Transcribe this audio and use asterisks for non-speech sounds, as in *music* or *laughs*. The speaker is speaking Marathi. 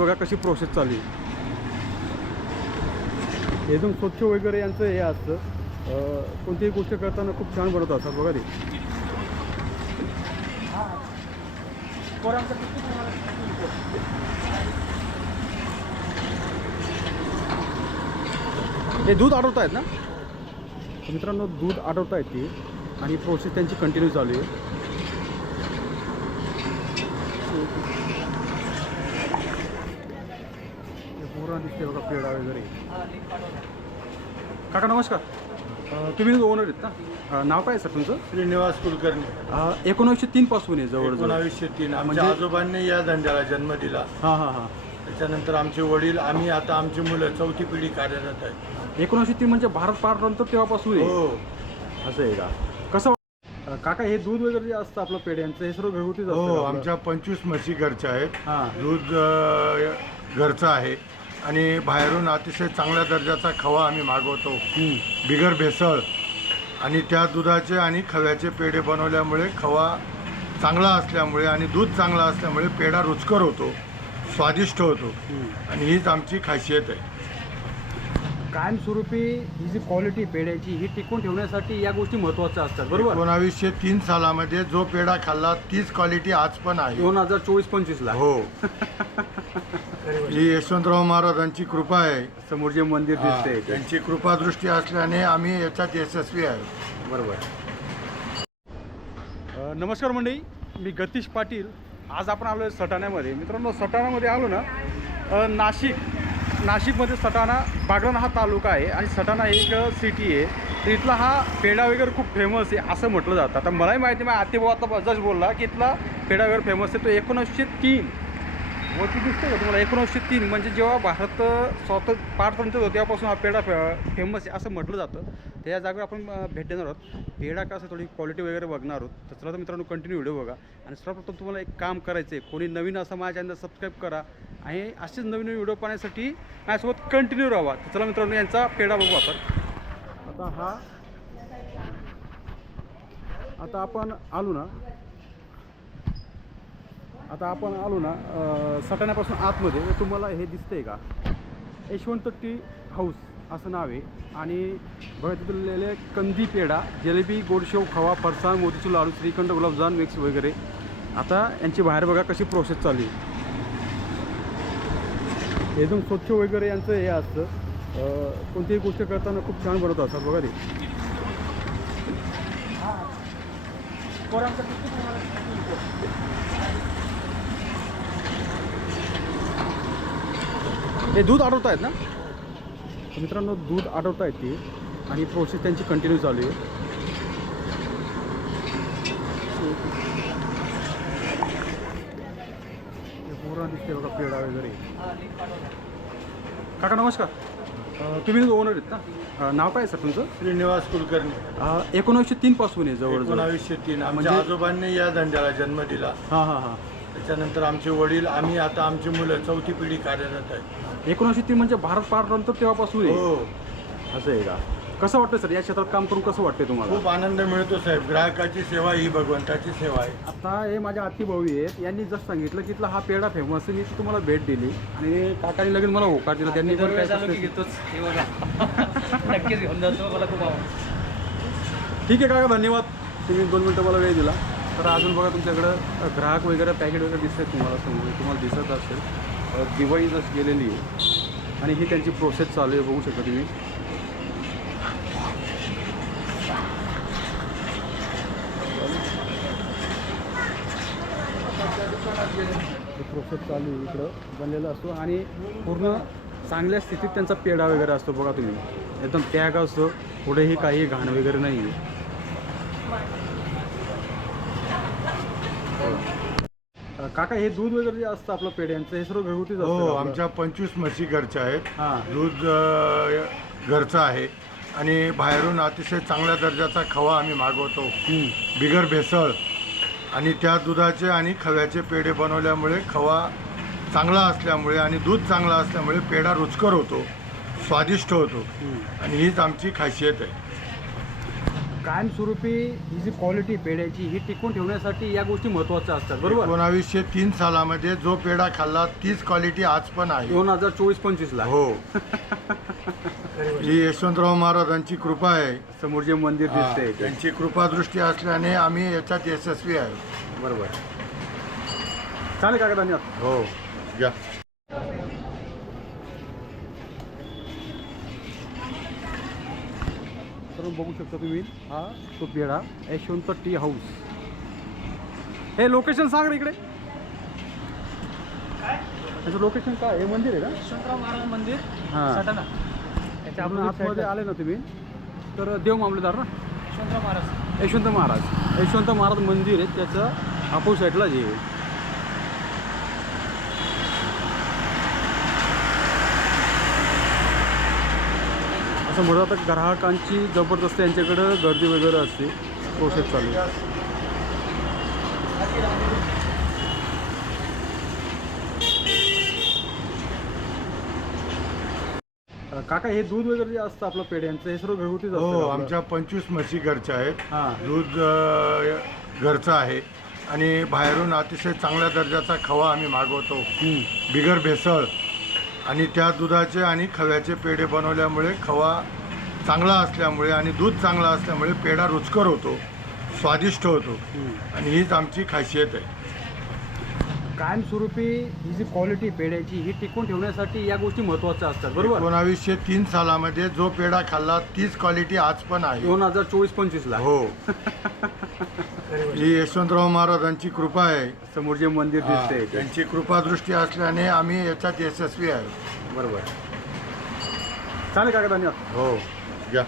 बघा कशी प्रोसेस चालू आहे. एकदम स्वच्छ वगैरे यांचं हे असतं. कोणतीही गोष्ट करताना खूप छान बनवत असतात बघा ते. हे दूध आठवतायत ना? मित्रांनो दूध आठवत आहेत ते. आणि प्रोसेस त्यांची कंटिन्यू चालू आहे हे पूर्ण दिसते बघा पेढा वगैरे. काका नमस्कार. तुम्ही ओनर आहेत ना नाव काय सर तुमचं? श्रीनिवास कुलकर्णी. अं, एकोणीसशे तीन पासून आहे जवळ एकोणावीसशे तीन. आमच्या म्हणजे- आजोबांनी या धंद्याला जन्म दिला. हां हां हां. त्याच्यानंतर आमचे वडील आम्ही आता आमची मुलं चौथी पिढी कार्यरत आहे. एकोणीसशे तीन म्हणजे भारत पारतंत्र तेव्हापासून आहे. हो. असं आहे का? कसं अं, काका हे दूध वगैरे जे असतं आपलं पेढ्यांचं हे सर्व घरगुतीच असतं हो का आपलं? आमच्या पंचवीस म्हशी घरच्या आहेत. हां. दूध अ, घरचं आहे. आणि बाहेरून अतिशय चांगल्या दर्जाचा खवा आम्ही मागवतो. बिगर भेसळ. आणि त्या दुधाचे आणि खव्याचे पेढे बनवल्यामुळे खवा चांगला असल्यामुळे आणि दूध चांगला असल्यामुळे पेढा रुचकर होतो स्वादिष्ट होतो. आणि हीच आमची खासियत आहे. कायमस्वरूपी ही जी क्वालिटी पेढ्याची ही टिकून ठेवण्यासाठी या गोष्टी महत्त्वाच्या असतात बरोबर? एकोणावीसशे तीन सालामध्ये जो पेढा खाल्ला तीच क्वालिटी आज पण आहे. दोन हजार चोवीस पंचवीस ला हो. *laughs* ही यशवंतराव महाराजांची कृपा आहे. समोर जे मंदिर हा, दिसते त्यांची कृपादृष्टी असल्याने आम्ही याच्यात यशस्वी आहे. बरोबर. अ, नमस्कार मंडळी मी गतीश पाटील. आज आपण आलो आहे सटाण्यामध्ये. मित्रांनो सटाण्यामध्ये आलो ना अ, नाशिक नाशिकमध्ये सटाणा बागलाण हा तालुका आहे आणि सटाणा एक सिटी आहे. तर इथला हा पेढा वगैरे खूप फेमस आहे असं म्हटलं जातं. आता मलाही माहिती आहे आतेभाऊ आता जस्ट बोलला की इथला पेढा वगैरे फेमस आहे. तो एकोणीसशे तीन वरती दिसतं का तुम्हाला? एकोणीसशे तीन म्हणजे जेव्हा भारत स्वतः पारतंत्र होतं तेव्हापासून हा पेढा फे फेमस आहे असं म्हटलं जातं. तर या जागेवर आपण भेट देणार आहोत. पेढा का असं थोडी क्वालिटी वगैरे बघणार आहोत. तर चला तर मित्रांनो कंटिन्यू व्हिडिओ बघा. आणि सर्वप्रथम तुम्हाला एक काम करायचं आहे कोणी नवीन असं माझ्या चॅनल सबस्क्राईब करा. आणि असेच नवीन नवीन व्हिडिओ पाहण्यासाठी माझ्यासोबत कंटिन्यू राहा. तर चला मित्रांनो यांचा पेढा बघू आपण. आता हा आता आपण आलो ना. आता आपण आलो ना सटाण्यापासून आतमध्ये. तुम्हाला हे दिसतंय का? यशवंत टी हाऊस असं नाव आहे. आणि बघा तिथं कंदी पेढा जिलेबी गोडशेव खवा फरसाण मोतीचूर लाडू श्रीखंड गुलाबजाम मिक्स वगैरे. आता यांची बाहेर बघा कशी प्रोसेस चालू आहे. एकदम स्वच्छ वगैरे यांचं हे असतं. कोणतीही गोष्ट करताना खूप छान बनवत असतात बघा ते. हे दूध आठवतायत ना? तर मित्रांनो दूध आठवतायत ती. आणि प्रोसेस त्यांची कंटिन्यू चालू आहे. दिसते बघा पेढा वगैरे. काका नमस्कार. तुम्ही ओनर आहेत ना नाव काय सर तुमचं? श्रीनिवास कुलकर्णी. अं, एकोणीसशे तीन पासून आहे जवळ एकोणावीसशे तीन. म्हणजे- आजोबांनी या धंद्याला जन्म दिला. हां हां हां. त्याच्यानंतर आमचे वडील आम्ही आता आमची मुलं चौथी पिढी कार्यरत आहे. एकोणीसशे तीन म्हणजे भारत पारतंत्र्य तेव्हापासून आहे हो. असं आहे का? कसं वाटतं सर? या क्षेत्रात काम करून कसं वाटतंय तुम्हाला? खूप आनंद मिळतो साहेब. ग्राहकाची सेवा ही भगवंताची सेवा आहे. आता हे माझ्या आत्तीभाऊ आहेत. यांनी जस्ट सांगितलं की इथला हा पेढा फेमस आहे. मी इथं तुम्हाला भेट दिली. आणि काकाने लगेच मला होकार दिला. त्यांनी पण काय दरवेळेस आलो की success- घेतोच. हे बघा. *laughs* नक्कीच घेऊन जातो. मला खूप आवडतं. ठीक आहे काका. धन्यवाद. तुम्ही दोन मिनटं मला वेळ दिला. तर अजून बघा तुमच्याकडं ग्राहक वगैरे पॅकेट वगैरे दिसत तुम्हाला समोर. तुम्हाला दिसत असेल. अ, गेलेली आहे आणि ही त्यांची प्रोसेस चालू आहे बघू शकता तुम्ही. प्रोसेस चालू आहे इकडं बनलेला असतो. आणि पूर्ण चांगल्या स्थितीत त्यांचा पेढा वगैरे असतो बघा तुम्ही. एकदम पॅक असतो. पुढेही काही घाण वगैरे नाही आहे काका हे दूध वगैरे जे असतं आपलं पेढ्यांचं हे सर्व घरगुतीच असतं हो का आपलं? आमच्या पंचवीस म्हशी घरच्या आहेत. हां. दूध अ, घरचं आहे. आणि बाहेरून अतिशय चांगल्या दर्जाचा खवा आम्ही मागवतो. हम्म. बिगर भेसळ. आणि त्या दुधाचे आणि खव्याचे पेढे बनवल्यामुळे खवा चांगला असल्यामुळे आणि दूध चांगला असल्यामुळे पेढा रुचकर होतो स्वादिष्ट होतो. हम्म. आणि हीच आमची खासियत आहे. कायमस्वरूपी ही जी क्वालिटी पेढ्याची ही टिकून ठेवण्यासाठी या गोष्टी महत्त्वाच्या असतात बरोबर? एकोणावीसशे तीन सालामध्ये जो पेढा खाल्ला तीच क्वालिटी आज पण आहे. दोन हजार चोवीस पंचवीसला हो. *laughs* ही यशवंतराव महाराजांची कृपा आहे. समोर जे मंदिर हा, दिसते त्यांची कृपादृष्टी असल्याने आम्ही याच्यात यशस्वी आहे. बरोबर. चालेल का धन्यवाद. हो घ्या तर बघू शकता तुम्ही. हा तो पेढा यशवंत टी हाऊस. हे लोकेशन सांग रे इकडे. त्याचं लोकेशन काय? हे मंदिर आहे का यशवंतराव महाराज मंदिर हां. सटाणा. त्याच्या आपण आतमध्ये. आले ना तुम्ही तर देव मामलेदार ना? यशवंतराव महाराज. यशवंत महाराज. यशवंत महाराज मंदिर आहे त्याचं अपोजिट साईडला जे आहे. असं म्हणत आता ग्राहकांची जबरदस्त यांच्याकडं गर्दी वगैरे असते. प्रोसेस चालू काका हे दूध वगैरे जे असतं आपलं पेढ्यांचं हे सर्व घरगुतीच असतं हो का आपलं? आमच्या पंचवीस म्हशी घरच्या आहेत. हां. दूध अ, घरचं आहे. आणि बाहेरून अतिशय चांगल्या दर्जाचा खवा आम्ही मागवतो. हम्म. बिगर भेसळ. आणि त्या दुधाचे आणि खव्याचे पेढे बनवल्यामुळे खवा चांगला असल्यामुळे आणि दूध चांगला असल्यामुळे पेढा रुचकर होतो स्वादिष्ट होतो. आणि हीच आमची खासियत आहे. कायमस्वरूपी ही जी क्वालिटी पेढ्याची ही टिकून ठेवण्यासाठी या गोष्टी महत्त्वाच्या असतात बरोबर? एकोणावीसशे तीन सालामध्ये जो पेढा खाल्ला तीच क्वालिटी आज पण आहे. दोन हजार चोवीस पंचवीसला. हो. *laughs* ही यशवंतराव महाराजांची कृपा आहे. समोर जे मंदिर दिसते त्यांची कृपादृष्टी असल्याने आम्ही याच्यात यशस्वी आहे. बरोबर. चालेल का धन्यवाद. हो घ्या